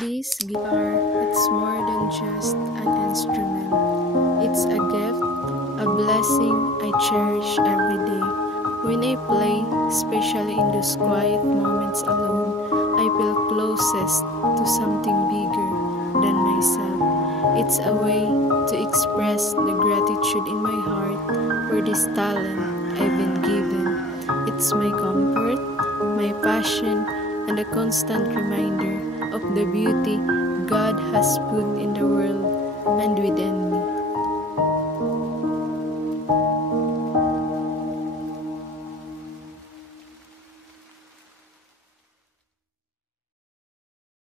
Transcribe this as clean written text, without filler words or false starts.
This guitar, it's more than just an instrument. It's a gift, a blessing I cherish every day. When I play, especially in those quiet moments alone, I feel closest to something bigger than myself. It's a way to express the gratitude in my heart for this talent I've been given. It's my comfort, my passion, and a constant reminder of the beauty God has put in the world and within me.